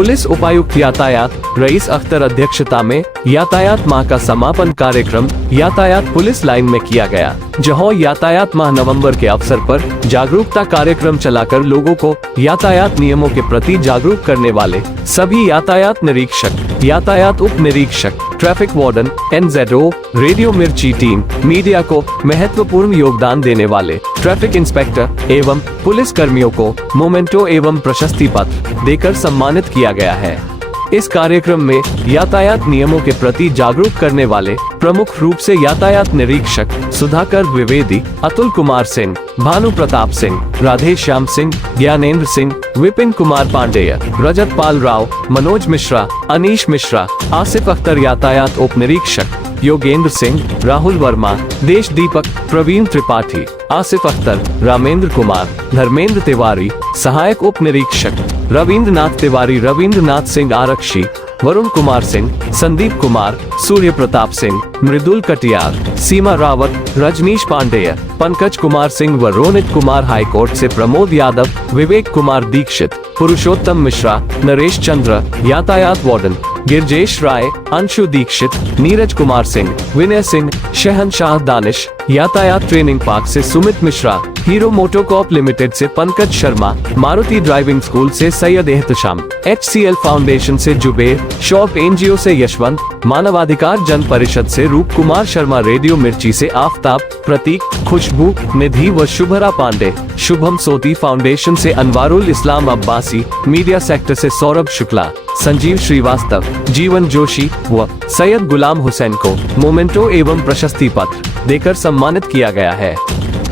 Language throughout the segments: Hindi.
पुलिस उपायुक्त यातायात रईस अख्तर अध्यक्षता में यातायात माह का समापन कार्यक्रम यातायात पुलिस लाइन में किया गया, जहां यातायात माह नवंबर के अवसर पर जागरूकता कार्यक्रम चलाकर लोगों को यातायात नियमों के प्रति जागरूक करने वाले सभी यातायात निरीक्षक, यातायात उप निरीक्षक, ट्रैफिक वार्डन, NZO, रेडियो मिर्ची टीम, मीडिया को महत्वपूर्ण योगदान देने वाले ट्रैफिक इंस्पेक्टर एवं पुलिस कर्मियों को मोमेंटो एवं प्रशस्ति पत्र देकर सम्मानित किया गया है। इस कार्यक्रम में यातायात नियमों के प्रति जागरूक करने वाले प्रमुख रूप से यातायात निरीक्षक सुधाकर द्विवेदी, अतुल कुमार सिंह, भानु प्रताप सिंह, राधे श्याम सिंह, ज्ञानेंद्र सिंह, विपिन कुमार पांडेय, रजत पाल राव, मनोज मिश्रा, अनीश मिश्रा, आसिफ अख्तर यातायात उप निरीक्षक, योगेंद्र सिंह, राहुल वर्मा, देश दीपक, प्रवीण त्रिपाठी, आसिफ अख्तर, रामेंद्र कुमार, धर्मेंद्र तिवारी, सहायक उप निरीक्षक, रविंद्रनाथ तिवारी, रविंद्रनाथ सिंह आरक्षी, वरुण कुमार सिंह, संदीप कुमार, सूर्य प्रताप सिंह, मृदुल कटियार, सीमा रावत, रजनीश पांडेय, पंकज कुमार सिंह व रोनित कुमार, हाईकोर्ट से प्रमोद यादव, विवेक कुमार दीक्षित, पुरुषोत्तम मिश्रा, नरेश चंद्र, यातायात वार्डन, गिरजेश राय, अंशु दीक्षित, नीरज कुमार सिंह, विनय सिंह, शहनशाह दानिश, यातायात ट्रेनिंग पार्क से Sumit Mishra, hero MotoCorp limited से पंकज शर्मा, मारुति ड्राइविंग स्कूल से सैयद एहतशाम, HCL फाउंडेशन से जुबेर, शॉप NGO से यशवंत, मानवाधिकार जन परिषद से रूप कुमार शर्मा, रेडियो मिर्ची से आफ्ताब, प्रतीक, खुशबू, निधि व शुभरा पांडे, शुभम सोती फाउंडेशन से अनवारुल इस्लाम अब्बासी, मीडिया सेक्टर से सौरभ शुक्ला, संजीव श्रीवास्तव, जीवन जोशी व सैयद गुलाम हुसैन को मोमेंटो एवं प्रशस्ति पत्र देकर सम्मानित किया गया है।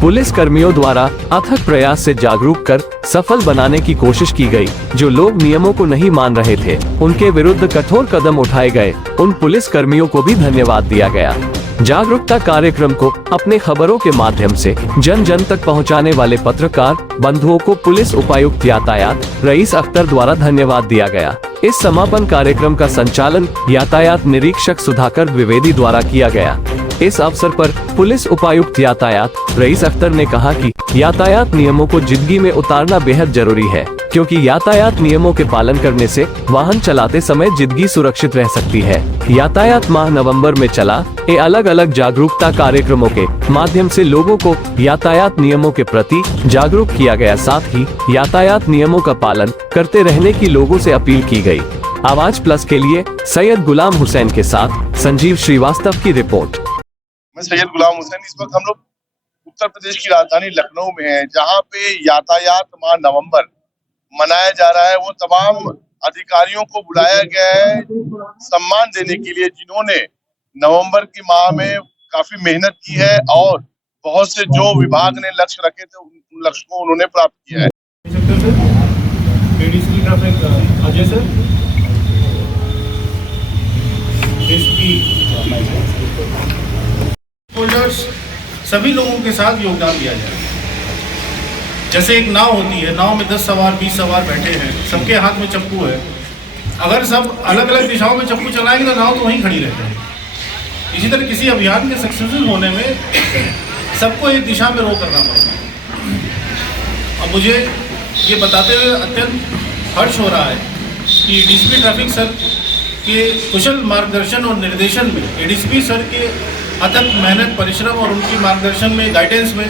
पुलिस कर्मियों द्वारा अथक प्रयास से जागरूक कर सफल बनाने की कोशिश की गई। जो लोग नियमों को नहीं मान रहे थे, उनके विरुद्ध कठोर कदम उठाए गए। उन पुलिस कर्मियों को भी धन्यवाद दिया गया। जागरूकता कार्यक्रम को अपने खबरों के माध्यम से जन जन तक पहुंचाने वाले पत्रकार बंधुओं को पुलिस उपायुक्त यातायात रईस अख्तर द्वारा धन्यवाद दिया गया। इस समापन कार्यक्रम का संचालन यातायात निरीक्षक सुधाकर द्विवेदी द्वारा किया गया। इस अवसर पर पुलिस उपायुक्त यातायात रईस अख्तर ने कहा कि यातायात नियमों को जिंदगी में उतारना बेहद जरूरी है, क्योंकि यातायात नियमों के पालन करने से वाहन चलाते समय जिंदगी सुरक्षित रह सकती है। यातायात माह नवंबर में चला ये अलग अलग जागरूकता कार्यक्रमों के माध्यम से लोगों को यातायात नियमों के प्रति जागरूक किया गया। साथ ही यातायात नियमों का पालन करते रहने की लोगों से अपील की गई। आवाज प्लस के लिए सैयद गुलाम हुसैन के साथ संजीव श्रीवास्तव की रिपोर्ट। मैं सैयद गुलाम हुसैन। इस वक्त हम लोग उत्तर प्रदेश की राजधानी लखनऊ में हैं, जहां पे यातायात माह नवंबर मनाया जा रहा है। वो तमाम अधिकारियों को बुलाया गया है सम्मान देने के लिए, जिन्होंने नवंबर की माह में काफी मेहनत की है और बहुत से जो विभाग ने लक्ष्य रखे थे उन लक्ष्य को उन्होंने प्राप्त किया है। सभी लोगों के साथ योगदान दिया जाए। जैसे एक नाव होती है, नाव में 10 सवार 20 सवार बैठे हैं, सबके हाथ में चप्पू है। अगर सब अलग अलग दिशाओं में चप्पू चलाएंगे तो नाव तो वहीं खड़ी रह जाएगी। इसी तरह किसी अभियान के सक्सेसफुल होने में सबको एक दिशा में रो करना पड़ता है। अब मुझे ये बताते हुए अत्यंत हर्ष हो रहा है कि DCP ट्रैफिक सर के कुशल मार्गदर्शन और निर्देशन में, ADCP सर के अथक मेहनत परिश्रम और उनकी मार्गदर्शन में, गाइडेंस में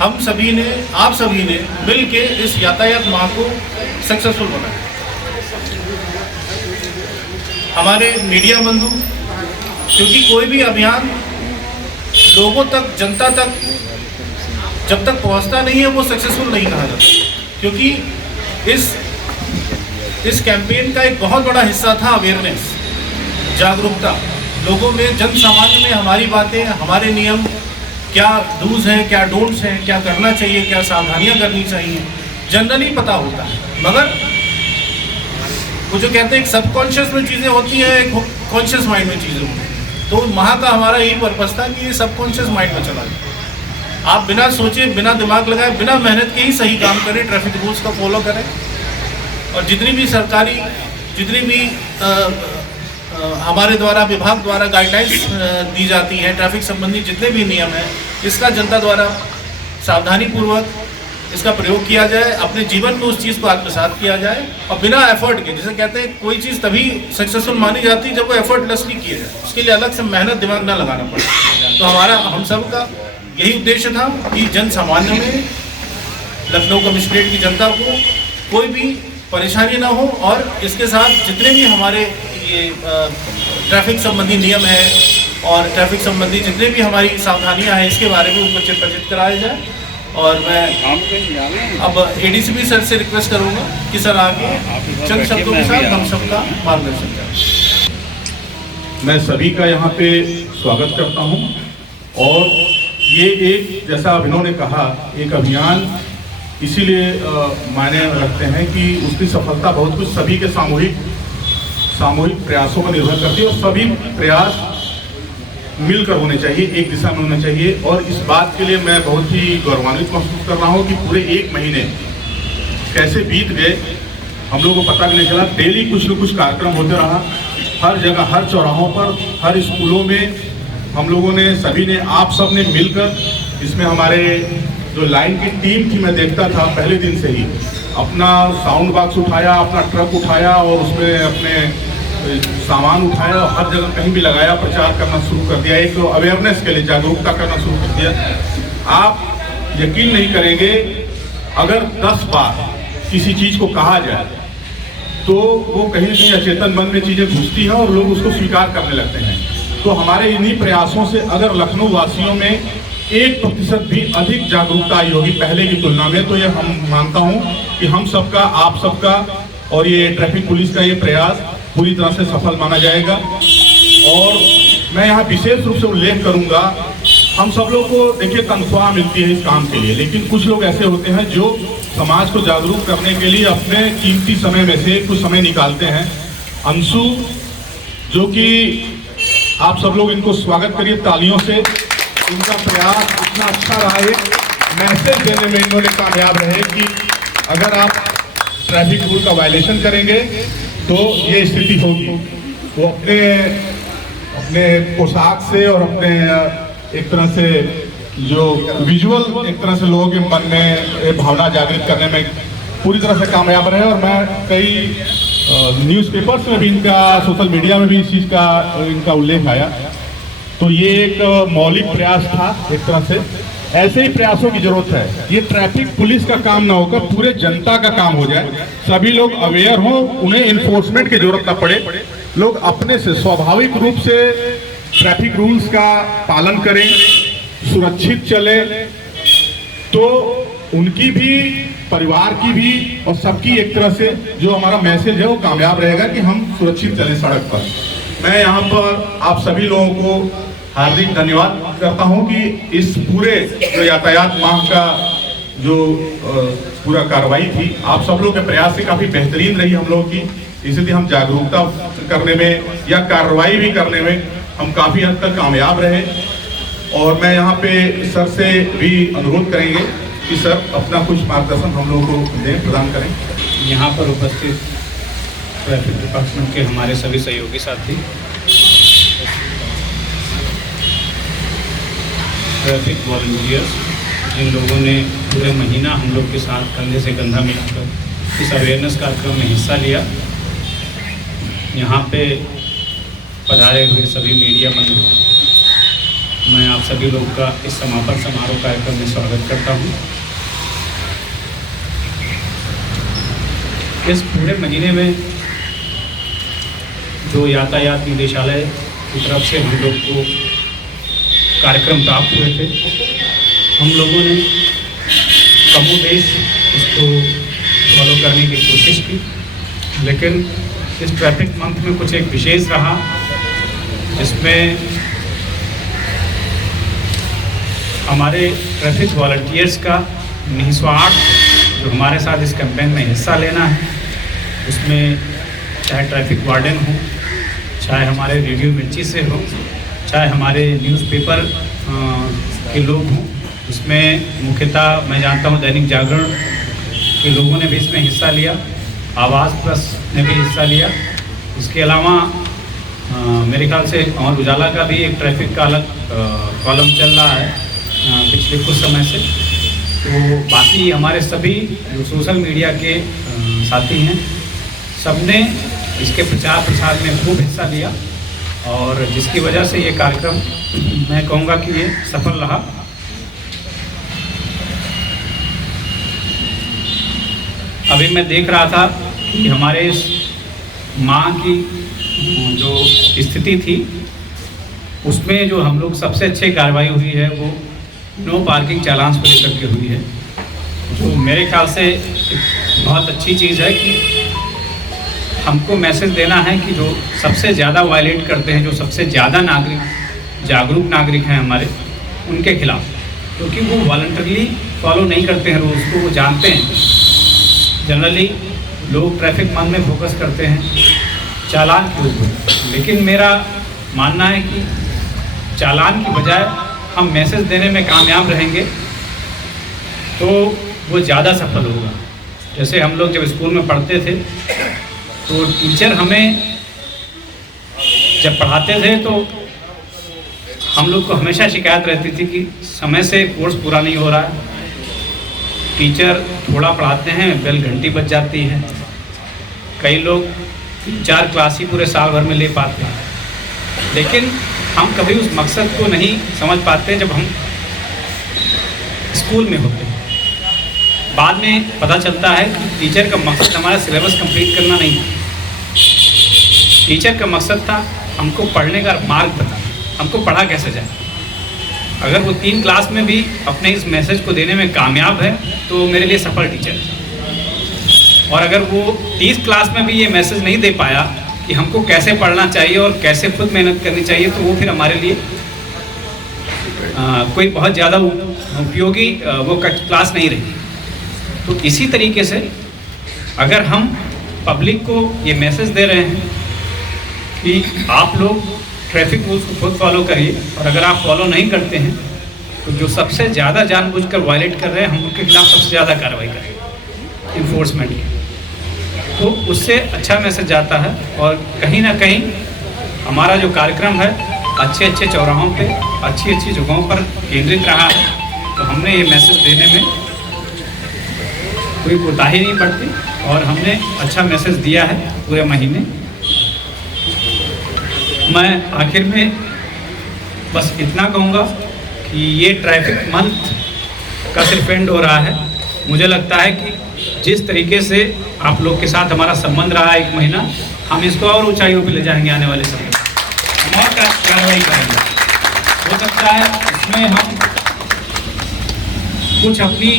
हम सभी ने, आप सभी ने मिल के इस यातायात माह को सक्सेसफुल बनाया। हमारे मीडिया बंधु, क्योंकि कोई भी अभियान लोगों तक, जनता तक जब तक पहुंचता नहीं है वो सक्सेसफुल नहीं कहा जाता। क्योंकि इस कैंपेन का एक बहुत बड़ा हिस्सा था अवेयरनेस, जागरूकता। लोगों में, जन सामान्य में हमारी बातें, हमारे नियम, क्या डूज हैं, क्या डोंट्स हैं, क्या करना चाहिए, क्या सावधानियां करनी चाहिए, जनरली पता होता है। मगर वो जो कहते हैं एक सबकॉन्शियस में चीज़ें होती हैं, एक कॉन्शियस माइंड में चीज़ें होती हैं। तो वहाँ का हमारा यही पर्पस था कि ये सबकॉन्शियस माइंड में चला जाए। आप बिना सोचे, बिना दिमाग लगाए, बिना मेहनत के ही सही काम करें, ट्रैफिक रूल्स का फॉलो करें। और जितनी भी सरकारी, जितनी भी हमारे द्वारा, विभाग द्वारा गाइडलाइंस दी जाती हैं, ट्रैफिक संबंधी जितने भी नियम हैं, इसका जनता द्वारा सावधानी पूर्वक इसका प्रयोग किया जाए, अपने जीवन में उस चीज़ को आत्मसात किया जाए और बिना एफर्ट के, जैसे कहते हैं कोई चीज़ तभी सक्सेसफुल मानी जाती है जब वो एफर्टलेसली किया जाए, उसके लिए अलग से मेहनत दिमाग ना लगाना पड़े। तो हम सब का यही उद्देश्य था कि जन सामान्य में, लखनऊ कमिश्नरेट की जनता को कोई भी परेशानी ना हो और इसके साथ जितने भी हमारे ये ट्रैफिक संबंधी नियम है और ट्रैफिक संबंधी जितने भी हमारी सावधानियां हैं इसके बारे में उनको परिचित कराया जाए। और मैं अब एडीसीपी सर से रिक्वेस्ट करूंगा कि सर आगे चंद शब्दों के साथ हम सबका मार्गदर्शन करें। मैं सभी का यहाँ पे स्वागत करता हूँ और ये एक, जैसा अभिनव ने कहा, एक अभियान इसीलिए मायने रखते हैं कि उसकी सफलता बहुत कुछ सभी के सामूहिक प्रयासों पर निर्भर करती है और सभी प्रयास मिलकर होने चाहिए, एक दिशा में होने चाहिए। और इस बात के लिए मैं बहुत ही गौरवान्वित महसूस कर रहा हूँ कि पूरे 1 महीने कैसे बीत गए हम लोगों को पता भी नहीं चला। डेली कुछ न कुछ कार्यक्रम होते रहा, हर जगह, हर चौराहों पर, हर स्कूलों में हम लोगों ने, सभी ने, आप सब ने मिलकर, इसमें हमारे जो लाइन की टीम थी, मैं देखता था पहले दिन से ही, अपना साउंड बॉक्स उठाया, अपना ट्रक उठाया और उसमें अपने सामान उठाया, हर जगह कहीं भी लगाया, प्रचार करना शुरू कर दिया, एक अवेयरनेस के लिए जागरूकता करना शुरू कर दिया। आप यकीन नहीं करेंगे, अगर 10 बार किसी चीज़ को कहा जाए तो वो कहीं न कहीं अचेतन मन में चीज़ें घुसती हैं और लोग उसको स्वीकार करने लगते हैं। तो हमारे इन्हीं प्रयासों से अगर लखनऊ वासियों में 1% भी अधिक जागरूकता आई होगी पहले की तुलना में, तो ये हम मानता हूँ कि हम सबका, आप सबका और ये ट्रैफिक पुलिस का ये प्रयास पूरी तरह से सफल माना जाएगा। और मैं यहाँ विशेष रूप से उल्लेख करूँगा, हम सब लोग को देखिए तनख्वाह मिलती है इस काम के लिए, लेकिन कुछ लोग ऐसे होते हैं जो समाज को जागरूक करने के लिए अपने कीमती समय में से कुछ समय निकालते हैं। अंशु, जो कि आप सब लोग इनको स्वागत करिए तालियों से, इनका प्रयास इतना अच्छा रहा है, मैसेज देने में इन्होंने कामयाब रहे कि अगर आप ट्रैफिक रूल का वायलेशन करेंगे तो ये स्थिति होगी। वो अपने पोशाक से और अपने एक तरह से जो विजुअल, एक तरह से लोगों के मन में भावना जागृत करने में पूरी तरह से कामयाब रहे। और मैं कई न्यूज़पेपर्स में भी इनका, सोशल मीडिया में भी इस चीज़ का इनका उल्लेख आया। तो ये एक मौलिक प्रयास था एक तरह से। ऐसे ही प्रयासों की जरूरत है। ये ट्रैफिक पुलिस का काम ना होकर पूरे जनता का काम हो जाए, सभी लोग अवेयर हों, उन्हें इन्फोर्समेंट की जरूरत ना पड़े, लोग अपने से स्वाभाविक रूप से ट्रैफिक रूल्स का पालन करें, सुरक्षित चले, तो उनकी भी, परिवार की भी और सबकी एक तरह से जो हमारा मैसेज है वो कामयाब रहेगा कि हम सुरक्षित चलें सड़क पर। मैं यहाँ पर आप सभी लोगों को हार्दिक धन्यवाद करता हूँ कि इस पूरे जो यातायात माह का जो पूरा कार्रवाई थी, आप सब लोग के प्रयास से काफ़ी बेहतरीन रही हम लोगों की, इसलिए हम जागरूकता करने में या कार्रवाई भी करने में हम काफ़ी हद तक कामयाब रहे। और मैं यहाँ पे सर से भी अनुरोध करेंगे कि सर अपना कुछ मार्गदर्शन हम लोगों को दें, प्रदान करें। यहाँ पर उपस्थित ट्रैफिक डिपार्टमेंट के हमारे सभी सहयोगी साथी, ट्रैफिक वॉलंटियर्स, जिन लोगों ने पूरे महीना हम लोग के साथ कंधे से कंधा मिलाकर इस अवेयरनेस कार्यक्रम में हिस्सा लिया, यहाँ पे पधारे हुए सभी मीडिया बंधु, मैं आप सभी लोग का इस समापन समारोह कार्यक्रम में स्वागत करता हूँ। इस पूरे महीने में जो यातायात निदेशालय की तरफ से हम लोग को कार्यक्रम प्राप्त हुए थे, हम लोगों ने कमोबेश इसको फॉलो करने की कोशिश की, लेकिन इस ट्रैफिक मंथ में कुछ एक विशेष रहा, जिसमें हमारे ट्रैफिक वॉलंटियर्स का निस्वार्थ जो हमारे साथ इस कैंपेन में हिस्सा लेना है, उसमें चाहे ट्रैफिक वार्डन हो, चाहे हमारे रेडियो मिर्ची से हो, चाहे हमारे न्यूज़पेपर के लोग हों, उसमें मुख्यतः मैं जानता हूँ दैनिक जागरण के लोगों ने भी इसमें हिस्सा लिया, आवाज़ प्लस ने भी हिस्सा लिया। इसके अलावा मेरे ख्याल से अमर उजाला का भी एक ट्रैफिक का अलग कॉलम चल रहा है पिछले कुछ समय से। तो बाकी हमारे सभी जो सोशल मीडिया के साथी हैं, सबने इसके प्रचार प्रसार में खूब हिस्सा लिया और जिसकी वजह से ये कार्यक्रम मैं कहूँगा कि ये सफल रहा। अभी मैं देख रहा था कि हमारे इस माह की जो स्थिति थी उसमें जो हम लोग सबसे अच्छी कार्रवाई हुई है वो नो पार्किंग चालान को लेकर के हुई है, जो मेरे ख्याल से बहुत अच्छी चीज़ है कि हमको मैसेज देना है कि जो सबसे ज़्यादा वायलेट करते हैं, जो सबसे ज़्यादा नागरिक जागरूक नागरिक हैं हमारे, उनके खिलाफ, क्योंकि वो वॉलंटरली फॉलो नहीं करते हैं रूल्स को। वो जानते हैं जनरली लोग ट्रैफिक मान में फोकस करते हैं चालान के ऊपर, लेकिन मेरा मानना है कि चालान की बजाय हम मैसेज देने में कामयाब रहेंगे तो वो ज़्यादा सफल होगा। जैसे हम लोग जब स्कूल में पढ़ते थे तो टीचर हमें जब पढ़ाते थे तो हम लोग को हमेशा शिकायत रहती थी कि समय से कोर्स पूरा नहीं हो रहा है, टीचर थोड़ा पढ़ाते हैं, बेल घंटी बज जाती है, कई लोग 4 क्लास ही पूरे साल भर में ले पाते हैं, लेकिन हम कभी उस मकसद को नहीं समझ पाते जब हम स्कूल में होते हैं। बाद में पता चलता है कि टीचर का मकसद हमारा सिलेबस कंप्लीट करना नहीं था, टीचर का मकसद था हमको पढ़ने का मार्ग बताना, हमको पढ़ा कैसे जाए। अगर वो 3 क्लास में भी अपने इस मैसेज को देने में कामयाब है तो मेरे लिए सफल टीचर है, और अगर वो 30 क्लास में भी ये मैसेज नहीं दे पाया कि हमको कैसे पढ़ना चाहिए और कैसे खुद मेहनत करनी चाहिए, तो वो फिर हमारे लिए कोई बहुत ज़्यादा उपयोगी वो क्लास नहीं रही। तो इसी तरीके से अगर हम पब्लिक को ये मैसेज दे रहे हैं कि आप लोग ट्रैफिक रूल्स को खुद फॉलो करिए, और अगर आप फॉलो नहीं करते हैं तो जो सबसे ज़्यादा जानबूझकर वायलेट कर रहे हैं हम उनके खिलाफ सबसे ज़्यादा कार्रवाई करेंगे इन्फोर्समेंट की, तो उससे अच्छा मैसेज जाता है। और कहीं ना कहीं हमारा जो कार्यक्रम है अच्छे अच्छे चौराहों पे, अच्छी अच्छी जगहों पर केंद्रित रहा है, तो हमने ये मैसेज देने में कोई कोताही नहीं बढ़ती और हमने अच्छा मैसेज दिया है पूरे महीने। मैं आखिर में बस इतना कहूँगा कि ये ट्रैफिक मंथ का सिर्फ एंड हो रहा है। मुझे लगता है कि जिस तरीके से आप लोग के साथ हमारा संबंध रहा है 1 महीना, हम इसको और ऊंचाइयों पे ले जाएंगे आने वाले समय में, हम और कार्रवाई करेंगे। हो सकता है इसमें हम कुछ अपनी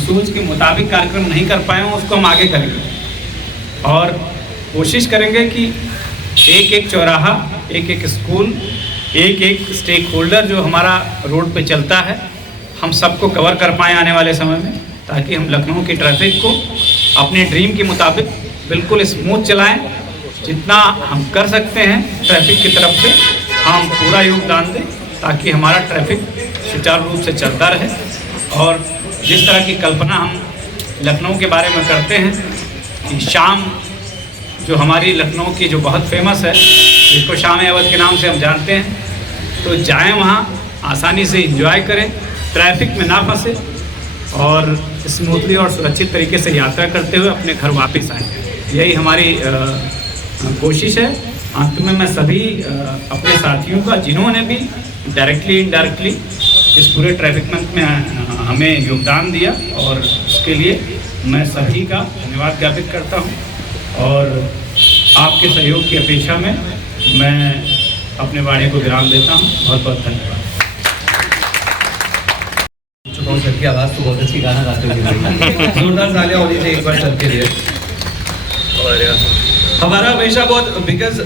सोच के मुताबिक कार्यक्रम नहीं कर पाए हों, उसको हम आगे करेंगे और कोशिश करेंगे कि एक एक चौराहा, एक एक स्कूल, एक एक स्टेक होल्डर जो हमारा रोड पे चलता है, हम सबको कवर कर पाएँ आने वाले समय में, ताकि हम लखनऊ की ट्रैफिक को अपने ड्रीम के मुताबिक बिल्कुल स्मूथ चलाएं। जितना हम कर सकते हैं ट्रैफिक की तरफ से हम पूरा योगदान दें, ताकि हमारा ट्रैफिक सुचारू रूप से चलता रहे। और जिस तरह की कल्पना हम लखनऊ के बारे में करते हैं कि शाम जो हमारी लखनऊ की जो बहुत फेमस है, जिसको शाम-ए-अवध के नाम से हम जानते हैं, तो जाएं वहाँ आसानी से एंजॉय करें, ट्रैफिक में ना फंसे और स्मूथली और सुरक्षित तरीके से यात्रा करते हुए अपने घर वापस आएँ। यही हमारी कोशिश है। अंत में मैं सभी अपने साथियों का, जिन्होंने भी डायरेक्टली इनडायरेक्टली इस पूरे ट्रैफिक मंथ में हमें योगदान दिया, और उसके लिए मैं सभी का धन्यवाद ज्ञापित करता हूं। और आपके सहयोग की अपेक्षा में मैं अपने वाणी को विराम देता हूं। बहुत बहुत धन्यवाद। सर की आवाज़ तो बहुत अच्छी गाना गाते हुए जोरदार तालियां होनी चाहिए एक बार सर के लिए। हमारा हमेशा बहुत, बिकॉज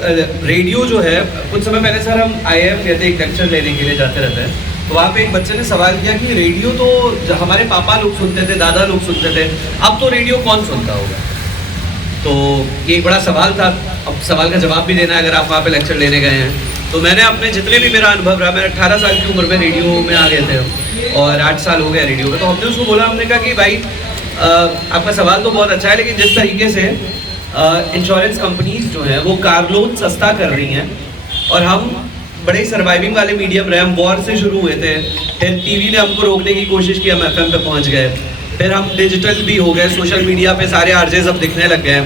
रेडियो जो है, कुछ समय पहले सर हम IIM गए थे एक लेक्चर लेने के लिए, जाते रहते हैं, तो वहाँ पे एक बच्चे ने सवाल किया कि रेडियो तो हमारे पापा लोग सुनते थे, दादा लोग सुनते थे, अब तो रेडियो कौन सुनता होगा। तो ये एक बड़ा सवाल था। अब सवाल का जवाब भी देना है अगर आप वहाँ पे लेक्चर लेने गए हैं। तो मैंने अपने जितने भी मेरा अनुभव रहा, मैं 18 साल की उम्र में रेडियो में आ गए थे और 8 साल हो गया रेडियो में। तो हमने उसको बोला, हमने कहा कि भाई आपका सवाल तो बहुत अच्छा है, लेकिन जिस तरीके से इंश्योरेंस कंपनीज जो हैं वो कार लोन सस्ता कर रही हैं और हम बड़े सर्वाइविंग वाले मीडियम रहे। हम वॉर से शुरू हुए थे, फिर टीवी ने हमको रोकने की कोशिश की, हम एफएम पे पहुंच गए, फिर हम डिजिटल भी हो गए, सोशल मीडिया पे सारे आरजेस अब दिखने लग गए।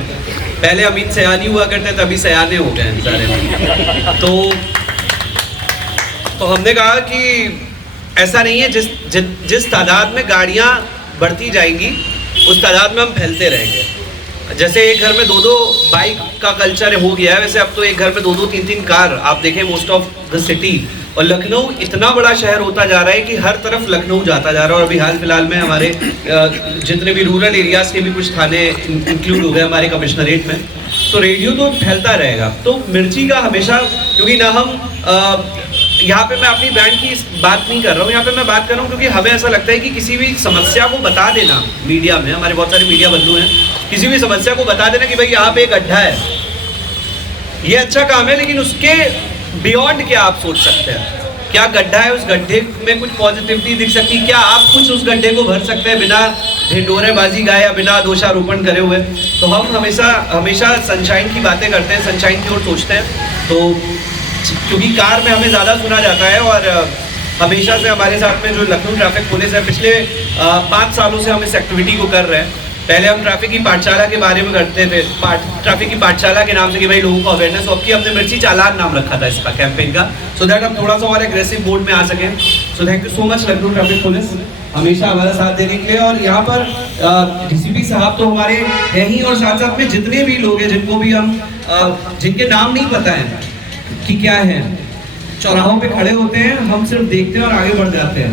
पहले अमित सयानी हुआ करते थे, अभी सयाने हो गए हैं सारे। तो हमने कहा कि ऐसा नहीं है, जिस तादाद में गाड़ियाँ बढ़ती जाएंगी उस तादाद में हम फैलते रहेंगे। जैसे एक घर में 2-2 बाइक का कल्चर हो गया है, वैसे अब तो एक घर में 2-2 3-3 कार आप देखें मोस्ट ऑफ द सिटी। और लखनऊ इतना बड़ा शहर होता जा रहा है कि हर तरफ लखनऊ जाता जा रहा है। और अभी हाल फिलहाल में हमारे जितने भी रूरल एरियाज के भी कुछ थाने इंक्लूड हो गए हमारे कमिश्नरेट में। तो रेडियो तो फैलता रहेगा। तो मिर्ची का हमेशा, क्योंकि ना हम यहाँ पे मैं अपनी ब्रांड की बात नहीं कर रहा हूँ, यहाँ पे मैं बात कर रहा हूँ क्योंकि हमें ऐसा लगता है कि किसी भी समस्या को बता देना मीडिया में, हमारे बहुत सारे मीडिया बंधु हैं, किसी भी समस्या को बता देना कि भाई यहाँ पे एक गड्ढा है, ये अच्छा काम है, लेकिन उसके बियॉन्ड क्या आप सोच सकते हैं? क्या गड्ढा है, उस गड्ढे में कुछ पॉजिटिविटी दिख सकती है? क्या आप कुछ उस गड्ढे को भर सकते हैं बिना ढिंडोरेबाजी गाए या बिना दोषारोपण करे हुए? तो हम हमेशा सनशाइन की बातें करते हैं, सनशाइन की ओर सोचते हैं। तो क्योंकि कार में हमें ज़्यादा सुना जाता है और हमेशा से हमारे साथ में जो लखनऊ ट्रैफिक पुलिस है, पिछले 5 सालों से हम इस एक्टिविटी को कर रहे हैं। पहले हम ट्रैफिक की पाठशाला के बारे में करते थे, ट्रैफिक की पाठशाला के नाम से कि भाई लोगों को अवेयरनेस, तो अब हमने मिर्ची चालान नाम रखा था इसका कैंपेन का, सो दैट हम थोड़ा सा और एग्रेसिव मोड में आ सकें। So thank you so much Lucknow traffic police, हमेशा हमारा साथ देने के लिए। और यहाँ पर डीसीपी साहब तो हमारे हैं ही, और साथ साथ में जितने भी लोग हैं जिनको भी हम जिनके नाम नहीं पता है कि क्या है, चौराहों पे खड़े होते हैं, हम सिर्फ देखते हैं और आगे बढ़ जाते हैं।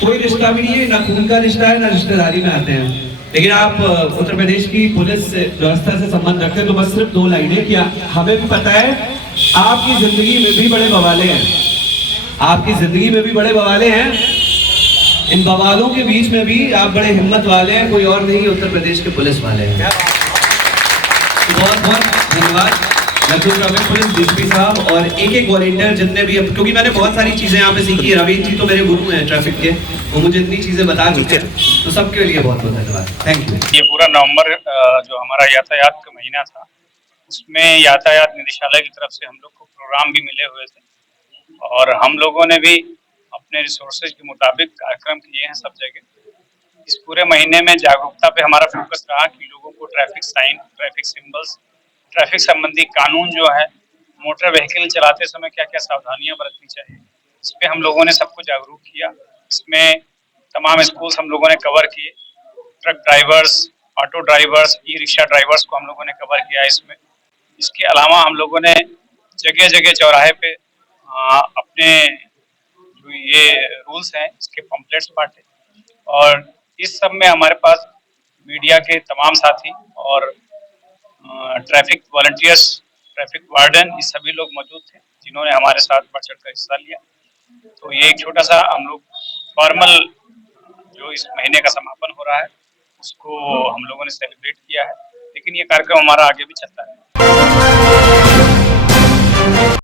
कोई रिश्ता भी नहीं है, ना खून का रिश्ता है, ना रिश्तेदारी में आते हैं। लेकिन आप उत्तर प्रदेश की पुलिस व्यवस्था से संबंध रखते हैं, तो बस सिर्फ 2 लाइनें कि हमें भी पता है आपकी जिंदगी में भी बड़े बवाले हैं, आपकी जिंदगी में भी बड़े बवाले हैं, इन बवालों के बीच में भी आप बड़े हिम्मत वाले हैं, कोई और नहीं, उत्तर प्रदेश के पुलिस वाले हैं। बहुत बहुत धन्यवाद लखनऊ ट्रैफिक पुलिस डीसीपी साहब और एक वॉलंटियर जितने भी, क्योंकि मैंने बहुत सारी चीज़ें यहाँ पे सीखी है। रवीन जी तो मेरे गुरु हैं ट्रैफिक के, वो मुझे इतनी चीज़ें बता चुके हैं, तो सबके लिए बहुत बहुत धन्यवाद, थैंक यू। ये पूरा नवंबर जो हमारा यातायात का महीना था, उसमें यातायात निदेशालय की तरफ से हम लोग को प्रोग्राम भी मिले हुए थे और हम लोगों ने भी अपने रिसोर्सेज के मुताबिक कार्यक्रम किए हैं सब जगह। इस पूरे महीने में जागरूकता पे हमारा फोकस रहा कि लोगों को traffic sign, traffic symbols, traffic संबंधी कानून जो है, मोटर व्हीकल चलाते समय क्या क्या सावधानियां बरतनी चाहिए, इस पे हम लोगों ने सबको जागरूक किया। इसमें तमाम स्कूल्स हम लोगों ने कवर किए, truck drivers, auto drivers, e rickshaw drivers को हम लोगों ने कवर किया इसमें। इसके अलावा हम लोगों ने जगह जगह चौराहे पे अपने जो ये रूल्स हैं इसके पम्पलेट्स बांटे और इस सब में हमारे पास मीडिया के तमाम साथी और ट्रैफिक वॉलंटियर्स, ट्रैफिक वार्डन, ये सभी लोग मौजूद थे जिन्होंने हमारे साथ बढ़ चढ़ कर हिस्सा लिया। तो ये एक छोटा सा हम लोग फॉर्मल जो इस महीने का समापन हो रहा है उसको हम लोगों ने सेलिब्रेट किया है, लेकिन ये कार्यक्रम हमारा आगे भी चलता है।